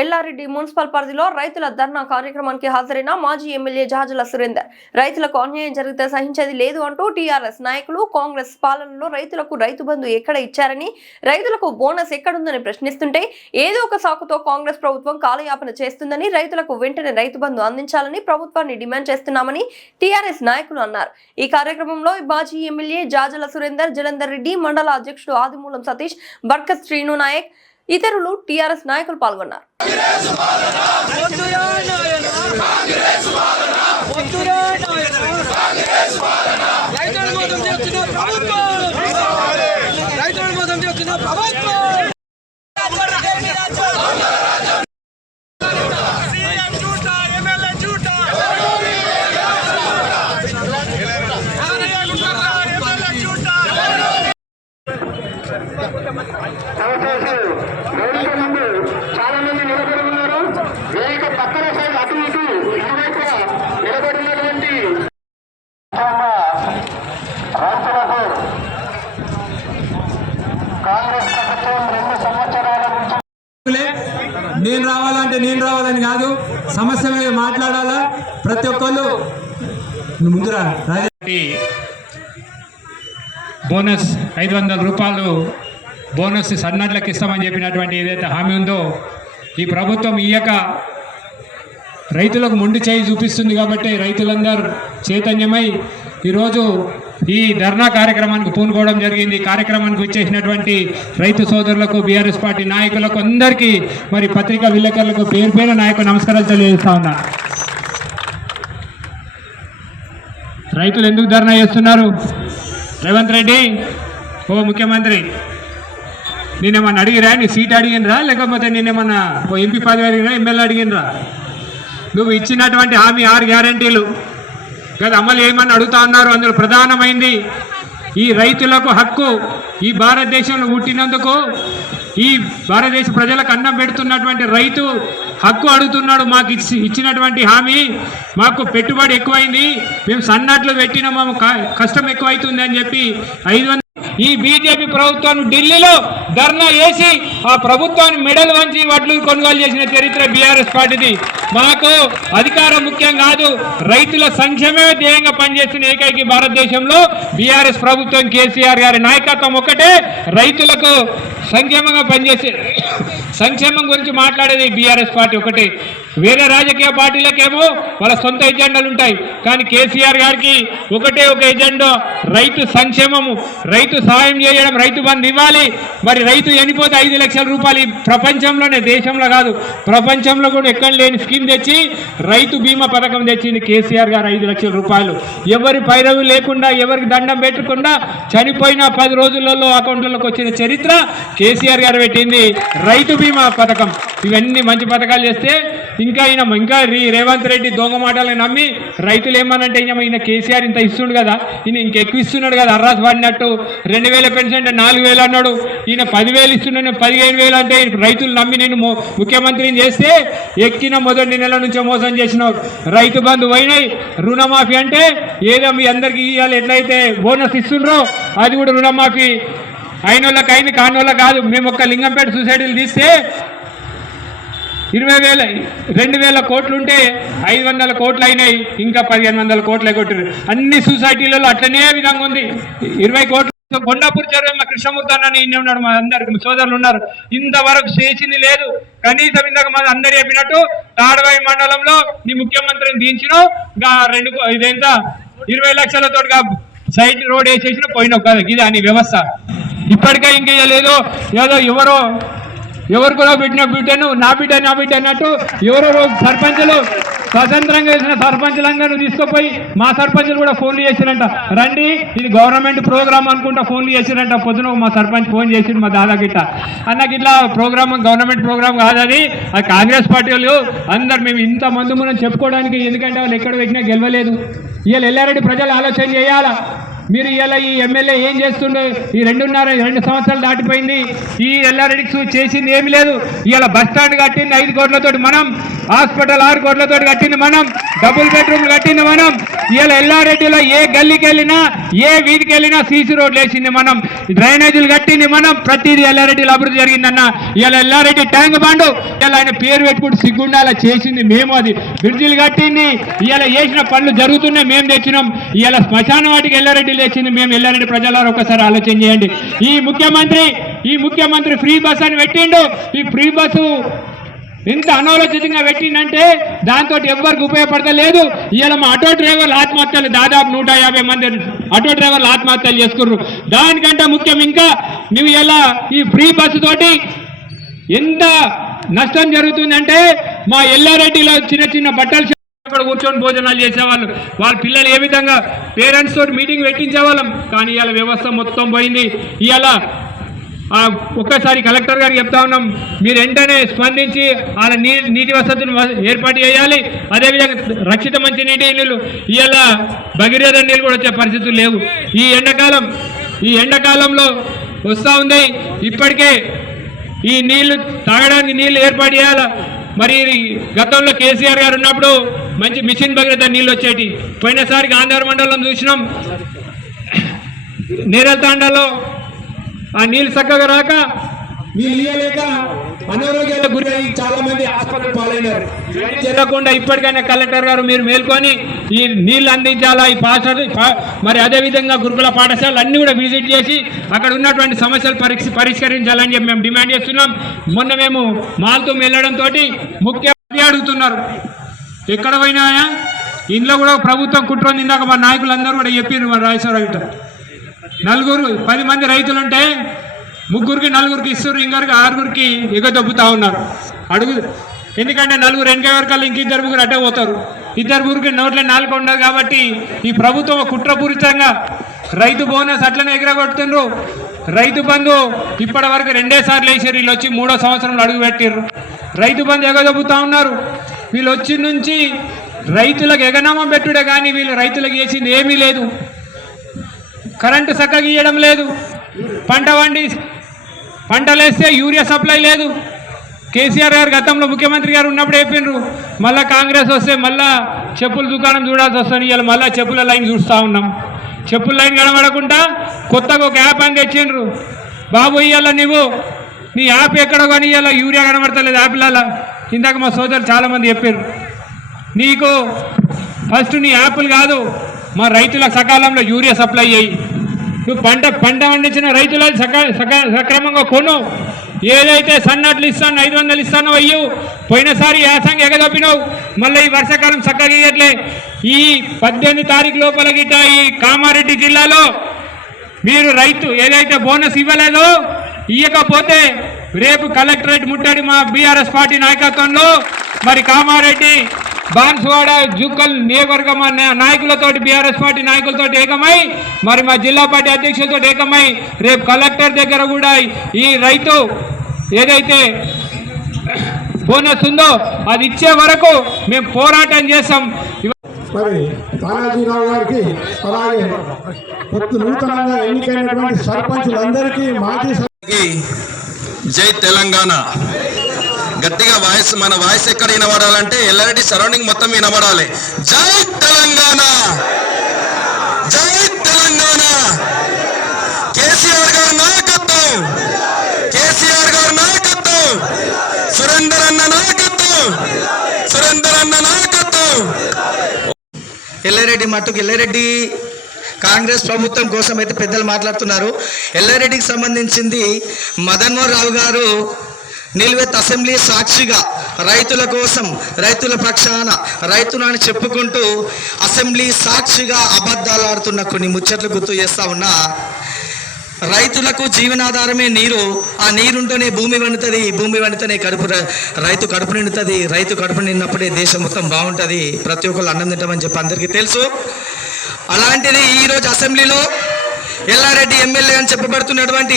Yellareddy municipal పరిధిలో రైతుల ధర్నా కార్యక్రమానికి హాజరైన మాజీ ఎమ్మెల్యే జాజల సురేందర్ రైతులకు అన్యాయం జరిగితే సహించేది లేదు అంటూ టీఆర్ఎస్ నాయకులు కాంగ్రెస్ పాలనలో రైతులకు రైతు బంధు ఎక్కడ ఇచ్చారని రైతులకు బోనస్ ఎక్కడుందని ప్రశ్నిస్తుంటే ఏదో ఒక సాకుతో కాంగ్రెస్ ప్రభుత్వం కాలయాపన చేస్తుందని రైతులకు వెంటనే రైతు బంధు అందించాలని ప్రభుత్వాన్ని డిమాండ్ చేస్తున్నామని టీఆర్ఎస్ నాయకులు అన్నారు। ఈ కార్యక్రమంలో మాజీ ఎమ్మెల్యే జాజల సురేందర్, జలంధర్ రెడ్డి, మండల అధ్యక్షుడు ఆదిమూలం సతీష్, బర్కత్ శ్రీను నాయక్ ఇతరులు టీఆర్ఎస్ నాయకులు పాల్గొన్నారు। చాలా మంది నిలబడి ఉన్నారు। వేదిక పక్కన సైడ్ అటు ఇటు ఇరువైపు నిలబడినటువంటి రైతులకు కాంగ్రెస్ ప్రభుత్వం 2 సంవత్సరాల నుంచి నేను రావాలంటే నేను రావాలని కాదు, సమస్య మీద మాట్లాడాలా ప్రతి ఒక్కళ్ళు ముందురా। బోనస్ 500 రూపాయలు బోనస్ సన్నట్లకు ఇస్తామని చెప్పినటువంటి ఏదైతే హామీ ఉందో ఈ ప్రభుత్వం ఇయ్యక రైతులకు మొండి చేయి చూపిస్తుంది కాబట్టి రైతులందరూ చైతన్యమై ఈరోజు ఈ ధర్నా కార్యక్రమానికి పూనుకోవడం జరిగింది। ఈ కార్యక్రమానికి వచ్చేసినటువంటి రైతు సోదరులకు, బీఆర్ఎస్ పార్టీ నాయకులకు అందరికీ, మరి పత్రికా విలేకరులకు పేరు పేరు నాయకులు నమస్కారాలు తెలియజేస్తా ఉన్నా। రైతులు ఎందుకు ధర్నా చేస్తున్నారు? రేవంత్ రెడ్డి ఓ ముఖ్యమంత్రి నేనేమన్నా అడిగిరా? నీ సీట్ అడిగినరా? లేకపోతే నేనేమన్నా ఓ ఎంపీ పదవి అడిగినా, ఎమ్మెల్యే అడిగినరా? నువ్వు ఇచ్చినటువంటి హామీ 6 గ్యారంటీలు కదా అమలు ఏమని అడుగుతా ఉన్నారు। అందులో ప్రధానమైంది ఈ రైతులకు హక్కు, ఈ భారతదేశంలో పుట్టినందుకు ఈ భారతదేశ ప్రజలకు అన్నం పెడుతున్నటువంటి రైతు హక్కు అడుగుతున్నాడు। మాకు ఇచ్చినటువంటి హామీ, మాకు పెట్టుబడి ఎక్కువైంది, మేము సన్నట్లు పెట్టినా మాకు కష్టం ఎక్కువైతుంది అని చెప్పి 500 ఈ బీజేపీ ప్రభుత్వాన్ని ఢిల్లీలో ధర్నా చేసి ఆ ప్రభుత్వాన్ని మెడలు వంచి వడ్లు కొనుగోలు చేసిన చరిత్ర బీఆర్ఎస్ పార్టీది। మాకు అధికారం ముఖ్యం కాదు, రైతుల సంక్షేమమే ధ్యేయంగా పనిచేస్తున్న ఏకైక భారతదేశంలో బీఆర్ఎస్ ప్రభుత్వం, కేసీఆర్ గారి నాయకత్వం ఒకటే రైతులకు సంక్షేమంగా పనిచేసే సంక్షేమం గురించి మాట్లాడేది బీఆర్ఎస్ పార్టీ ఒకటి। వేరే రాజకీయ పార్టీలకేమో వాళ్ళ సొంత ఎజెండాలు ఉంటాయి, కానీ కేసీఆర్ గారికి ఒకటే ఒక ఎజెండా, రైతు సంక్షేమము, రైతు సహాయం చేయడం, రైతు బంధు ఇవ్వాలి। మరి రైతు చనిపోతే 5 లక్షల రూపాయలు ప్రపంచంలోనే, దేశంలో కాదు ప్రపంచంలో కూడా ఎక్కడ లేని స్కీమ్ తెచ్చి రైతు బీమా పథకం తెచ్చింది కేసీఆర్ గారు। 5 లక్షల రూపాయలు ఎవరి పైరవి లేకుండా, ఎవరికి దండం పెట్టకుండా చనిపోయిన 10 రోజులలో అకౌంట్లలోకి వచ్చిన చరిత్ర కేసీఆర్ గారు పెట్టింది రైతు బీమా పథకం। ఇవన్నీ మంచి పథకాలు చేస్తే ఇంకా రేవంత్ రెడ్డి దొంగ మాటలను నమ్మి రైతులు ఏమనంటే ఈయన కేసీఆర్ ఇంత ఇస్తుండు కదా, ఈయన ఇంకెక్కువ ఇస్తున్నాడు కదా, అర్రాస్ పడినట్టు 2000 పెన్షన్ అంటే 4000 అన్నాడు, ఈయన 10,000 ఇస్తున్నాడు 15,000 అంటే రైతులు నమ్మి నేను ముఖ్యమంత్రిని చేస్తే ఎక్కిన మొదటి నెల నుంచే మోసం చేసినావు। రైతు బంధు పోయినాయి, రుణమాఫీ అంటే ఏదో మీ అందరికీ ఇవ్వాలి, ఎట్లయితే బోనస్ ఇస్తుండ్రో అది కూడా రుణమాఫీ అయిన వాళ్ళకి అయింది, కాని వాళ్ళకి కాదు। మేము ఒక్క లింగంపేట సొసైటీలు తీస్తే 2,000 కోట్లు ఉంటే 500 కోట్లు అయినాయి, ఇంకా 1,500 కోట్లు కొట్టారు। అన్ని సొసైటీలలో అట్లనే విధంగా ఉంది। 20 కోట్లు కొండాపూర్ చెరువు కృష్ణమూర్తి అన్న ఇన్ని ఉన్నాడు, మా అందరికి సోదరులు ఉన్నారు, ఇంతవరకు చేసింది లేదు। కనీసం ఇందాక మన అందరు చెప్పినట్టు తాడవాయి మండలంలో నీ ముఖ్యమంత్రిని దించినావు, 20 లక్షలతోటిగా సైడ్ రోడ్ వేసేసిన పోయినావు కదా, ఇది అని వ్యవస్థ ఇప్పటికే ఇంకా లేదు। ఏదో ఎవరు కూడా పెట్టిన బిడ్డను నా బిడ్డ అన్నట్టు ఎవరో సర్పంచులు స్వతంత్రంగా వేసిన సర్పంచులందరూ తీసుకుపోయి మా సర్పంచులు కూడా ఫోన్లు చేసిరంట, రండి ఇది గవర్నమెంట్ ప్రోగ్రామ్ అనుకుంటా ఫోన్లు చేసిరంట। పొద్దున మా సర్పంచ్ ఫోన్ చేసిండు మా దాదా గిట్ట, అన్నకి ఇట్లా ప్రోగ్రామ్ గవర్నమెంట్ ప్రోగ్రామ్ కాదని, అది కాంగ్రెస్ పార్టీ వాళ్ళు అందరు మేము ఇంత మంది మనం చెప్పుకోవడానికి, ఎందుకంటే వాళ్ళు ఎక్కడ పెట్టినా గెలవలేదు। ఇవాళ ఎల్లారెడ్డి ప్రజలు ఆలోచన చేయాలా, మీరు ఇలా ఈ ఎమ్మెల్యే ఏం చేస్తుండే, ఈ 2 సంవత్సరాలు దాటిపోయింది, ఈ ఎల్లారెడ్డికి చేసింది ఏమి లేదు। ఇలా బస్ స్టాండ్ కట్టింది 5 కోట్లతోటి మనం, హాస్పిటల్ 6 కోట్లతోటి కట్టింది మనం, డబుల్ బెడ్రూమ్లు కట్టింది మనం. ఇవాళ ఎల్లారెడ్డిలో ఏ గల్లీకి వెళ్ళినా ఏ వీధికి వెళ్ళినా సీసీ రోడ్లు వేసింది మనం, డ్రైనేజీలు కట్టింది మనం. ప్రతిదీ ఎల్లారెడ్డిలో అభివృద్ధి జరిగిందన్న. ఇవాళ ఎల్లారెడ్డి ట్యాంక్ బండు ఇలా ఆయన పేరు పెట్టుకుంటూ సిగ్గుండాల చేసింది మేము, అది బ్రిడ్జిలు కట్టింది. ఇవాళ వేసిన పనులు జరుగుతున్నాయి, మేము తెచ్చినాం. ఇవాళ శ్మశాన వాటికి ఎల్లారెడ్డి లేచింది మేము. ఎల్లారెడ్డి ప్రజలారు ఒకసారి ఆలోచన చేయండి. ఈ ముఖ్యమంత్రి ఫ్రీ బస్ అని పెట్టిండు. ఈ ఫ్రీ బస్సు ఇంత అనాలోచితంగా పెట్టిందంటే దాంతో ఎవ్వరికి ఉపయోగపడతలేదు. ఇవాళ మా ఆటో డ్రైవర్లు ఆత్మహత్యలు దాదాపు 150 మంది ఆటో డ్రైవర్లు ఆత్మహత్యలు చేసుకున్నారు. దానికంటే ముఖ్యం ఇంకా నువ్వు ఇలా ఈ ఫ్రీ బస్సు తోటి ఎంత నష్టం జరుగుతుందంటే మా ఎల్లారెడ్డిలో చిన్న బట్టలు అక్కడ కూర్చొని భోజనాలు చేసేవాళ్ళు, వాళ్ళ పిల్లలు ఏ విధంగా పేరెంట్స్ తోటి మీటింగ్ పెట్టించేవాళ్ళం. కానీ ఇవాళ వ్యవస్థ మొత్తం పోయింది. ఇవాళ ఒక్కసారి కలెక్టర్ గారికి చెప్తా ఉన్నాం, మీరు వెంటనే స్పందించి వాళ్ళ నీటి వసతులు ఏర్పాటు చేయాలి. అదేవిధంగా రక్షిత మంచి నీటి నీళ్ళు ఇవాళ భగీరథ నీళ్ళు కూడా వచ్చే పరిస్థితులు లేవు. ఈ ఎండాకాలంలో వస్తూ ఉంది. ఇప్పటికే ఈ నీళ్లు తాగడానికి నీళ్లు ఏర్పాటు చేయాలి. మరి గతంలో కేసీఆర్ గారు ఉన్నప్పుడు మంచి మిషన్ భగీరథ నీళ్ళు వచ్చేటి. పోయినసారికి ఆంధ్ర మండలం చూసినాం, నేరల్ తాండాలో ఆ నీళ్ళు చక్కగా రాక నీళ్ళు ఇయ్యలేక అనారోగ్యాలకు గురై చాలా మంది ఆసుపత్రి పాలైనారు. జరగకుండా ఇప్పటికైనా కలెక్టర్ గారు మీరు మేల్కొని ఈ నీళ్లు అందించాలా. ఈ మరి అదేవిధంగా గురుకుల పాఠశాలలు అన్ని కూడా విజిట్ చేసి అక్కడ ఉన్నటువంటి సమస్యలు పరిష్కరించాలని చెప్పి మేము డిమాండ్ చేస్తున్నాం. మొన్న మేము మాల్తో వెళ్ళడంతో ముఖ్యంగా అడుగుతున్నారు, ఎక్కడ పోయినాయా ఇంట్లో కూడా ప్రభుత్వం కుట్రొంది. ఇందాక మా నాయకులందరూ కూడా చెప్పారు. మన రాజేశ్వరరావు 10 మంది రైతులుంటే 3కి 4కి ఇస్తారు, ఇంకొకరికి 6కి ఎగదొబ్బుతా ఉన్నారు. ఎందుకంటే 4 వెనక వరకల్లా ఇంక 2 అడ్డే పోతారు. 2 నోట్లే 4 ఉండదు. కాబట్టి ఈ ప్రభుత్వం కుట్రపూరితంగా రైతు బోనస్ అట్లనే ఎగరగొడుతున్నారు. రైతు బంధు ఇప్పటి వరకు 2 సార్లు వేసారు. వీళ్ళు వచ్చి 3వ సంవత్సరంలో అడుగు పెట్టారు. రైతు బంధు ఎగదొబ్బుతా ఉన్నారు. వీళ్ళు వచ్చి నుంచి రైతులకు ఎగనామం పెట్టుడే కానీ వీళ్ళు రైతులకు చేసింది ఏమీ లేదు. కరెంటు చక్కగా ఇవ్వడం లేదు. పంటలేస్తే యూరియా సప్లై లేదు. కేసీఆర్ గారు గతంలో ముఖ్యమంత్రి గారు ఉన్నప్పుడు చెప్పిండ్రు, మళ్ళీ కాంగ్రెస్ వస్తే మళ్ళీ చెప్పుల దుకాణం చూడాల్సి వస్తుంది. ఇవాళ మళ్ళీ చెప్పుల లైన్ చూస్తూ ఉన్నాం. చెప్పుల లైన్ కనబడకుండా కొత్తగా ఒక యాప్ అని తెచ్చిండ్రు. బాబు ఇవాళ నీ యాప్ ఎక్కడ కానీ ఇవాళ యూరియా కనబడతలేదు యాప్లలో. ఇందాక మా సోదరులు చాలామంది చెప్పారు, నీకు ఫస్ట్ నీ యాప్లు కాదు, మా రైతులకు సకాలంలో యూరియా సప్లై చేయి. నువ్వు పంట పండించిన రైతులకు సక్రమంగా కొను. ఏదైతే సన్నట్లు ఇస్తాను 500 ఇస్తానో అయ్యు. పోయినసారి యాసంగి ఎగదొప్పినావు, మళ్ళీ ఈ వర్షాకాలం చక్కగా ఇయ్యట్లే. ఈ 18 తారీఖు లోపల గిట్ట ఈ కామారెడ్డి జిల్లాలో మీరు రైతు ఏదైతే బోనస్ ఇవ్వలేదో ఇవ్వకపోతే రేపు కలెక్టరేట్ ముట్టడి మా బీఆర్ఎస్ పార్టీ నాయకత్వంలో మరి కామారెడ్డి బాన్సువాడ జుక్కల్ నియోజకవర్గ నాయకులతోటి బీఆర్ఎస్ పార్టీ నాయకులతో ఏకమై మరి మా జిల్లా పార్టీ అధ్యక్షులతో ఏకమై రేపు కలెక్టర్ దగ్గర కూడా ఈ రైతు ఏదైతే బోనస్ ఉందో అది ఇచ్చే వరకు మేము పోరాటం చేస్తాం. మరి తానాజీరావు గారికి అలాగే నూతనంగా ఎన్నికైనటువంటి సర్పంచులందరికీ మాజీ జై తెలంగాణ. గట్టిగా మన వాయిస్ ఎక్కడ వినబడాలంటే ఎల్లారెడ్డి సరౌండింగ్ మొత్తం వినబడాలి. జై తెలంగాణ, జై తెలంగాణ. కేసీఆర్ గారి నాయకత్వం, కేసీఆర్ గారి నాయకత్వం, సురేందర్ అన్న నాయకత్వం, సురేందర్ అన్న నాయకత్వం. ఎల్లారెడ్డి మట్టుకు ఎల్లారెడ్డి కాంగ్రెస్ ప్రభుత్వం కోసం అయితే పెద్దలు మాట్లాడుతున్నారు. ఎల్లారెడ్డికి సంబంధించింది మదన్మోహన్ రావు గారు నిలువెత్తు అసెంబ్లీ సాక్షిగా రైతుల కోసం, రైతుల పక్షాన రైతులని చెప్పుకుంటూ అసెంబ్లీ సాక్షిగా అబద్ధాలు ఆడుతున్న కొన్ని ముచ్చట్లు గుర్తు చేస్తా ఉన్నా. రైతులకు జీవనాధారమే నీరు. ఆ నీరుంటేనే భూమి వండుతుంది, భూమి వండితేనే రైతు కడుపు నిండుతుంది. రైతు కడుపు నిండినప్పుడే దేశం మొత్తం బాగుంటుంది. ప్రతి ఒక్కరు అన్నం తింటామని చెప్పి అందరికీ తెలుసు. అలాంటిది ఈరోజు అసెంబ్లీలో ఎల్లారెడ్డి ఎమ్మెల్యే అని చెప్పబడుతున్నటువంటి